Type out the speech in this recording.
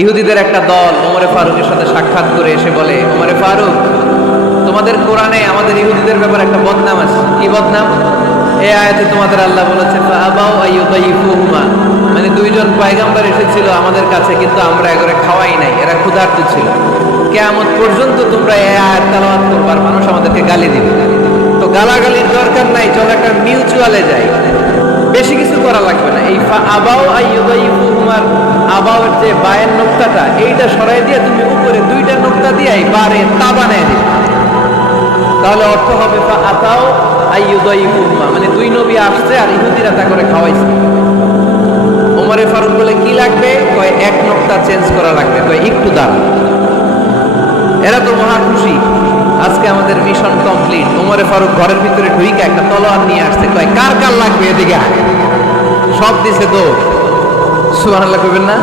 ইহুদিদের একটা দল ওমরে ফারুকের সাথে সাক্ষাৎ করে এসে বলে, ওমরে ফারুক, তোমাদের কোরআনে আমাদের ইহুদিদের ব্যাপারে একটা বদনাম আছে। কি বদনাম? এই আয়াতে তোমাদের আল্লাহ বলেছেন ফাআবাউ আইয়ুদাইফুহুমা, মানে দুইজন পয়গম্বর এসেছিল আমাদের কাছে, কিন্তু আমরা এগুলো খাওয়াই নাই, এরা ক্ষুধার্ত ছিল। কিয়ামত পর্যন্ত তোমরা এই আয়াত তেলাওয়াত করবার, মানুষ আমাদেরকে গালি দিবে। তো গালাগালির দরকার নাই, চলো একটা মিউচুয়ালে যাই, বেশি কিছু করা লাগবে না। এই ফাআবাউ আইয়ুদাইফুহুমার আবাউর যে বায়ের নোক্তাটা, এইটা সরাই দিয়ে তুমি উপরে দুইটা নোক্তা দিয়ে বারে তা বানায় দিবে, তাহলে অর্থ হবে ফাআতাউ আইয়ুদাইফুহুমা, মানে দুই নবী আসছে আর ইহুদিরা তা করে খাওয়াইছে। ওমরে ফারুক বলে কি লাগবে? কয় এক নোক্তা চেঞ্জ করা লাগবে। কয় একটু দাঁড়া। এরা তো মহা খুশি, আজকে আমাদের মিশন কমপ্লিট। ওমরে ফারুক ঘরের ভিতরে ঢুইকা একটা তলোয়ার নিয়ে আসছে। কয় কার কার লাগবে, এদিকে আয়। সব দিছে দৌড়। সুবহানাল্লাহ কইবেন না?